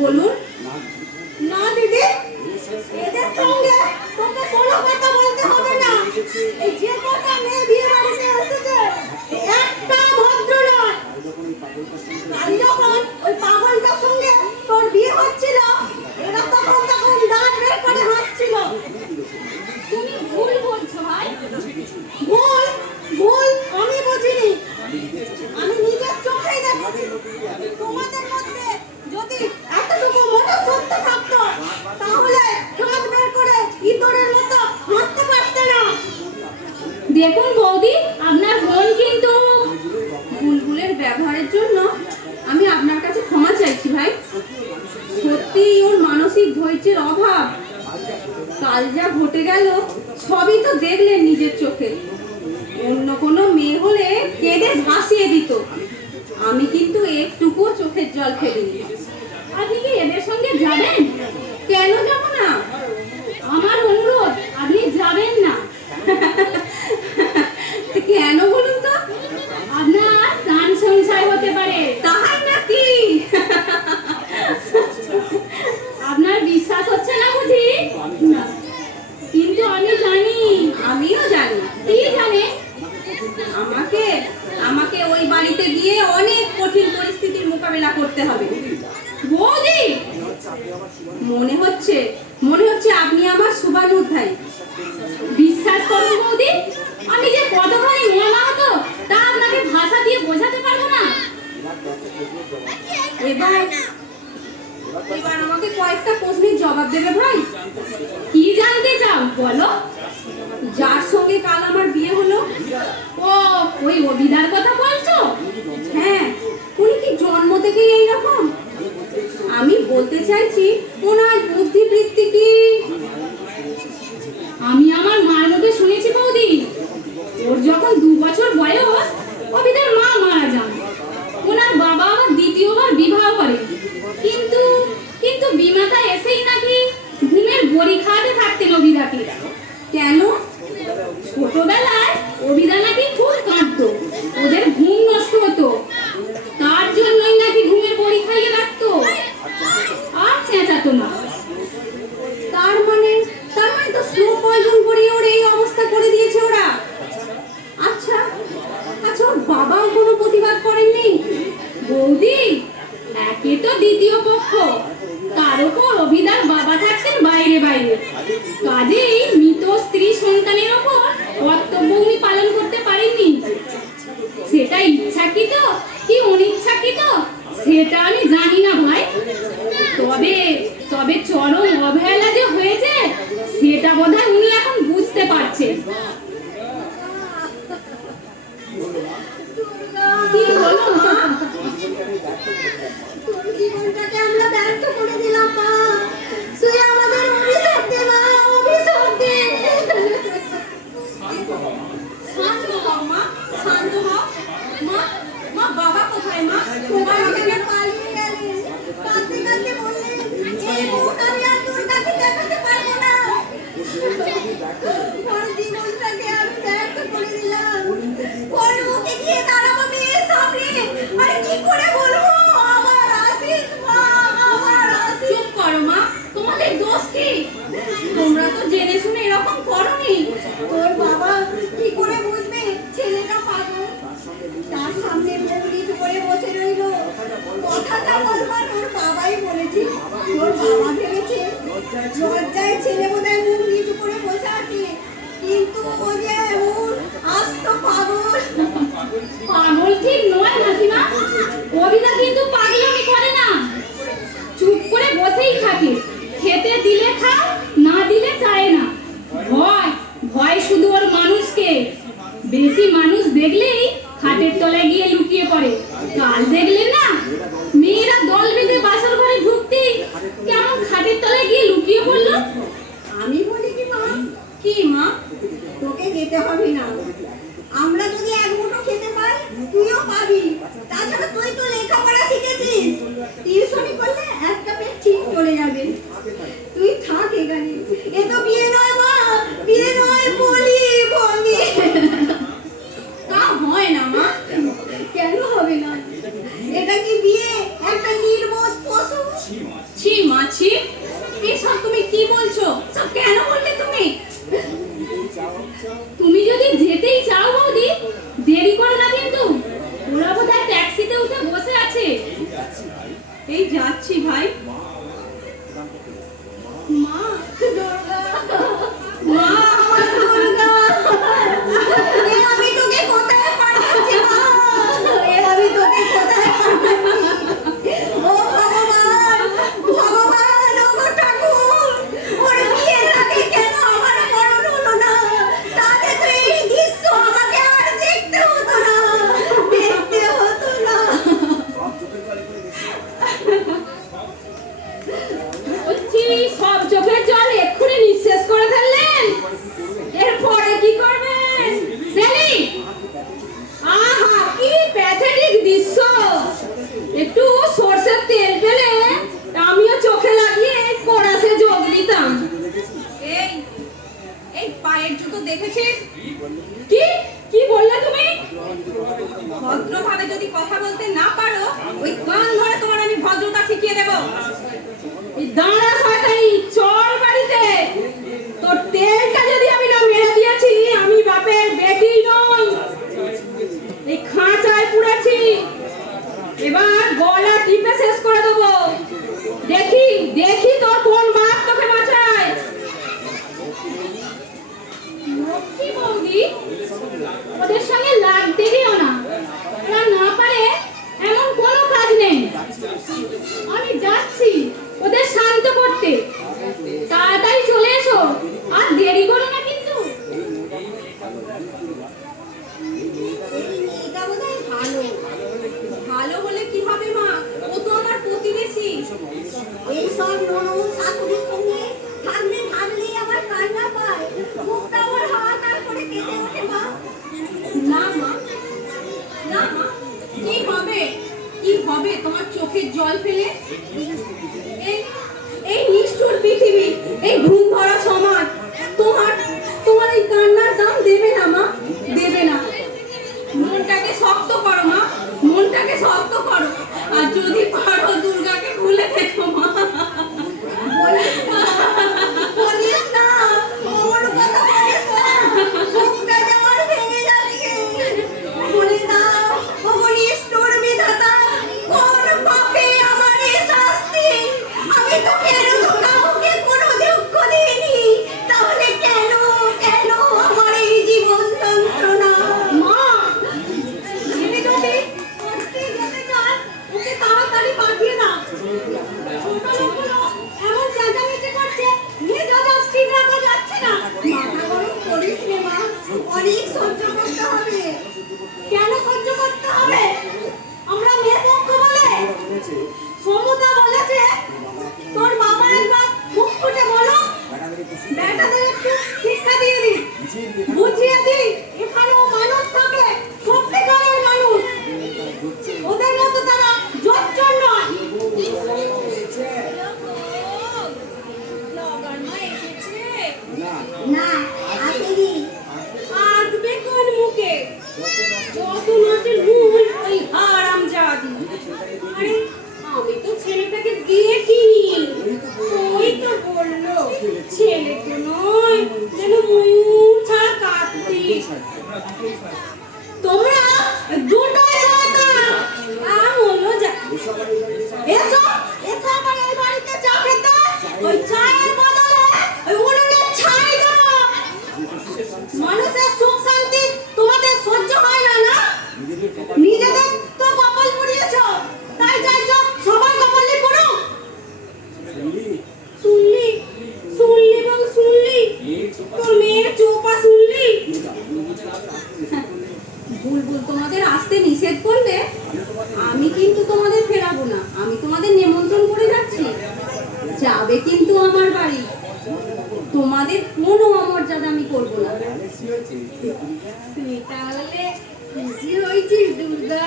বলুন। না দিদি, এদের সঙ্গে তোকে কোনো কথা বলতে হবে না। এই যে কটা মেয়ে বিয়ে বাড়িতে এসেছে একটা ভদ্র নয়। আর যখন ওই পাগলটার সঙ্গে তোর বিয়ে হচ্ছিল, এরা তখন দাঁত বের করে হাসছিল। তুমি ভুল বলছো ভাই। ভুল ভুল আমি বুঝিনি, আমি নিজের চোখেই দেখেছি। তোমাদের মধ্যে যদি এতটুকু মনুষ্যত্ব থাকতো তাহলে দাঁত বের করে ইঁদুরের মতো হাসতে পারতে না। দেখুন বৌদি, আপনার বোন কিন্তু বুলবুলের ব্যবহারের জন্য আমি আপনার কাছে ক্ষমা চাইছি ভাই। সত্যি ওর মানসিক ধৈর্যের অভাব। কাল যা ঘটে গেল সবই তো দেখলেন নিজের চোখে। অন্য কোনো মেয়ে হলে কেঁদে ভাসিয়ে দিত, আমি কিন্তু একটুকুও চোখের জল ফেলিনি। আপনি কি এদের সঙ্গে যাবেন? কেন যাব না? আমার অনুরোধ, আপনি যাবেন না। কেন বলুন তো? আপনার প্রাণ সংশয় হতে পারে। তাই নাকি? আপনার বিশ্বাস হচ্ছে না বুঝি? না, কিন্তু আমি জানি। আমিও জানি। কি জানে? আমাকে আমাকে ওই বাড়িতে গিয়ে অনেক কঠিন পরিস্থিতির মোকাবেলা করতে হবে। বৌদি, মনে হচ্ছে আপনি আমার শুভানুর ভাই। বিশ্বাস করুন বৌদি, আমি যে কতখানি মর্মাহত তা আপনাকে ভাষা দিয়ে বোঝাতে পারবো না। এবার আমাকে কয়েকটা প্রশ্নের জবাব দেবে ভাই। কি জানতে চাও বলো? যার সঙ্গে কাল আমার বিয়ে হলো, ও, ওই অভিদার কথা বলছো? হ্যাঁ, উনি কি জন্ম থেকেই এইরকম? আমি বলতে চাইছি ওনার বুদ্ধিবৃত্তি কি। আমি আমার মার মুখে শুনেছি বৌদি, ওর যখন 2 বছর বয়স অভিদার মা মারা যান। ওনার বাবা আবার দ্বিতীয়বার বিবাহ করেন, কিন্তু কিন্তু বিমাতা এসেই নাকি ঘুমের বড়ি খাওয়াতে থাকতেন অভিদাকে। কেন? ছোটবেলায় অভিদা নাকি খুব কাঁদতো, ওদের ঘুম নষ্ট হতো, তার জন্যই নাকি ঘুমের বড়ি খাইয়ে রাখতো, আর চেঁচাতো না। তার মানে তো স্লো পয়জন করে ওর এই অবস্থা করে দিয়েছে ওরা। আচ্ছা আচ্ছা, ওর বাবাও কোনো প্রতিবাদ করেননি? বৌদি, একে তো দ্বিতীয় পক্ষ, তার উপর অভিদার বাবা থাকতেন বাইরে বাইরে, কাজেই মৃত স্ত্রী সন্তানের ওপর কর্তব্য উনি পালন করতে পারেননি। সেটা ইচ্ছাকৃত কি অনিচ্ছাকৃত সেটা আমি জানি না ভাই, তবে তবে চরম অবহেলা যে হয়েছে সেটা বোধহয় উনি এখন বুঝতে পারছেন। কি হলো মা? তোর জীবনটাকে আমরা ব্যর্থ করে দিলাম মা। তুই আমাদের অভিশাপ দে মা, অভিশাপ দে। শান্ত হও মা, শান্ত হও। মা, মা বাবা কোথায় মা? তোমার ওখানে পালিয়ে গেলেন। কাঁদতে কাঁদতে বললেন, এই মুহূর্তে আমি আর তোর কাছে দেখাতে পারবো না। ওর জীবনটাকে আমি ব্যর্থ করে দিলাম। ওর মুখে গিয়ে দাঁড়াবো মেয়ের সামনে, আর কি করে বলবো আমার আশিস মা, আমার আশিস। চুপ করো মা, তোমাদের দোষ কি? তোমরা তো জেনে শুনে এরকম করোনি। তোর বাবা কি করে বুঝবে ছেলেটা পাগল? তার সামনে মুখ নিচু করে বসে রইল। কথাটা বলবার ওর বাবাই বলেছে। ওর বাবা ভেবেছে লজ্জায় ছেলে বোধহয় মুখ নিচু করে বসে আছে, কিন্তু ও যে এমন আস্ত পাগল। পাগল ঠিক নয় মাসিমা, অভিদা কিন্তু পাগলামি করে না, চুপ করে বসেই থাকে, খেতে দিলে খায়, না দিলে চায় না। ভয় ভয় শুধু ওর মানুষকে, বেশি মানুষ দেখলেই খাটের তলায় গিয়ে লুকিয়ে পড়ে। কাল দেখলেন না, মেয়েরা দল বেঁধে বাসর ঘরে ঢুকতেই কেমন খাটের তলায় গিয়ে লুকিয়ে পড়লো। আমি বলি কি মা, কি মা, তোকে যেতে হবে না। আমরা যদি এক মুঠো খেতে পাই তুইও পাবি। তাছাড়া তুই তো লেখাপড়া শিখেছিস, টিউশনি করলে একটা পেট ঠিক চলে যাবে। তুই থাক এখানে। এ তো বিয়ে নয় মা, বিয়ে নয়, বলি বলি। তা হয় না মা, কেন হবে না? এটা কি বিয়ে একটা নির্বোধ পশু? যাচ্ছি ভাই। মা দুর্গা, মা আমার দুর্গা, এ আমি তোকে কোথায় পাঠাচ্ছি মা, এ আমি তোকে কোথায় পাঠাচ্ছি? ও ভগবান, ভগবান, ও গো ঠাকুর, ওর বিয়ের আগে কেন আমার মরণ হলো না? তাহলে তো এই দৃশ্য আমাকে আর দেখতে হতো না, দেখতে হতো না। বলছি সব চোখের জল এক্ষুনি নিঃশেষ করে ফেললেন, এরপরে কি করবেন? সেলি, আহা কি প্যাথেটিক দৃশ্য। একটু সরষের তেল ফেলে আমিও চোখে লাগিয়ে কোরাসে যোগ দিতাম। এই এই পায়ের জুতো দেখেছিস? কি কি বললে তুমি? ভদ্রভাবে যদি কথা বলতে না পারো, ওই কান ধরে তোমার আমি ভদ্রতা শিখিয়ে দেব। এই দাঁড়া শয়তানি, চল বাড়িতে। তোর তেলটা যদি আমি না মেরে দিয়েছি, আমি বাপের বেটি নই। এই খাঁচায় পুড়েছি, এবার গলা টিপে শেষ করে দেবো। দেখি দেখি তোর কোন বাপ তোকে বাঁচায়। লক্ষ্মী বৌদি, ওদের সঙ্গে লাগতে দিও না, ওরা না পারে এমন কোনো কাজ নেই। আমি যাচ্ছি ওদের শান্ত করতে, তাড়াতাড়ি চলে এসো, আর দেরি করো না কিন্তু। এটা বোধহয় ভালো। ভালো হলে কি হবে মা, ও তো আমার প্রতিবেশী। এইসব ননদ শাশুড়ির সঙ্গে থাকলেই আমার কান্না পায়, মুখটা আমার হাহাকার করে কেঁদে ওঠে মা। না মা, না মা, কি হবে, কি হবে তোমার চোখের জল ফেলে? এই এই নিষ্ঠুর পৃথিবী, এই ঘুম ভরা সমাজ তোমার তোমার এই কান্নার দাম দেবে না মা, দেবে না। মনটাকে শক্ত করো মা, মনটাকে শক্ত করো, আর যদি পারো দুর্গাকে ভুলে দেখো মা। বলিস না, ওর কথা বলিস না, বুকটা যে আমার ভেঙে যাচ্ছে। বলে দাও, ও নিষ্ঠুর বিধাতা, কোন পাপে আমার এই শাস্তি? আমি তো কাউকে কোনো দুঃখ দিইনি, তাহলে কেন কেন আমার এই জীবন যন্ত্রণা? মা, তুমি যদি করতে যেতে চান, ওকে তাড়াতাড়ি পাঠিয়ে দাও। ছোট লোকগুলো এমন চেঁচামেচি করছে, মেজাজ ঠিক রাখা যাচ্ছে না। মাথা গরম করিস রে মা, অনেক সহ্য করতে হবে। কেন সহ্য করতে হবে? আমরা মেয়ে পক্ষ বলে? সমুদা বলেছে তোর বাবা একবার মুখ ফুটে বলো, বেটাদের একটু শিক্ষা দিয়ে দি, বুঝিয়ে দি এখানেও মানুষ থাকে, সত্যিকারের মানুষ, ওদের মতো তারা জোচ্চর নয়। না, আসেনি। আসবে কোন মুখে? যত নাচের ভুল ওই হারামজাদি। আরে আমি তো ছেলেটাকে দেখিনি, ওই তো বললো ছেলে তো নয়, যেন ময়ূর ছাড়া কার্তিক। তোমরা দুটোই শয়তান। আমলো যা, এসো এসো আমার এই বাড়িতে চা খেতে। ওই চায়ের বদলে ওই উনুনের ছাই দাও। মানুষের সুখ শান্তি তোমাদের সহ্য হয় না না? নিজেদের তো কপাল পুড়িয়েছো, তাই চাইছো সবাই কপালে পড়ুক। শুনলি শুনলি বল, শুনলি তোর মেয়ের চোপা শুনলি? বুলবুল তোমাদের আসতে নিষেধ করলে আমি কিন্তু তোমাদের ফেরাবো না, আমি তোমাদের নিমন্ত্রণ করে যাচ্ছি, যাবে কিন্তু আমার বাড়ি। তোমাদের কোনো অমর্যাদা আমি করবো না। তুই তাহলে খুশি হয়েছিস দুর্গা?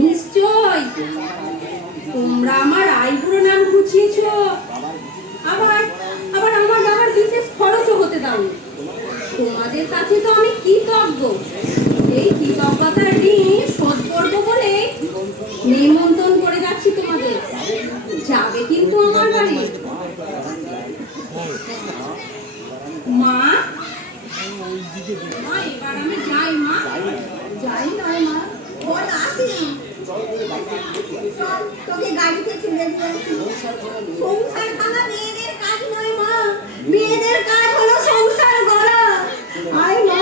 নিশ্চয়। তোমরা আমার আইবুড়ো নাম ঘুচিয়েছ, আবার আবার আমার বাবার বিশেষ খরচও হতে দাও। তোমাদের কাছে তো আমি কৃতজ্ঞ, এই কৃতজ্ঞতার ঋণ শোধ করবো বলে নিমন্ত্রণ করে যাচ্ছি তোমাদের, যাবে কিন্তু আমার বাড়ি। মা, মা এবার আমি যাই। মা যাই নয় মা, বল আসি। চল তোকে গাড়িতে তুলে দিয়েছি। সংসার ভাঙা মেয়েদের কাজ নয় মা, মেয়েদের কাজ হলো সংসার গড়া। আয় মা।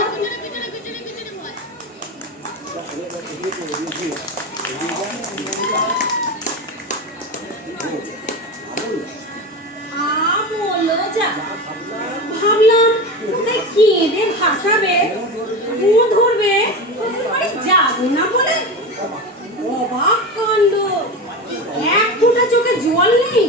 বললো যা, ভাবলাম কোথায় কেঁদে ভাসাবে, মুখ ধরবে, বাড়ি যাবো না বলে অবাক কাণ্ড। এক ফোঁটা চোখে জল নেই,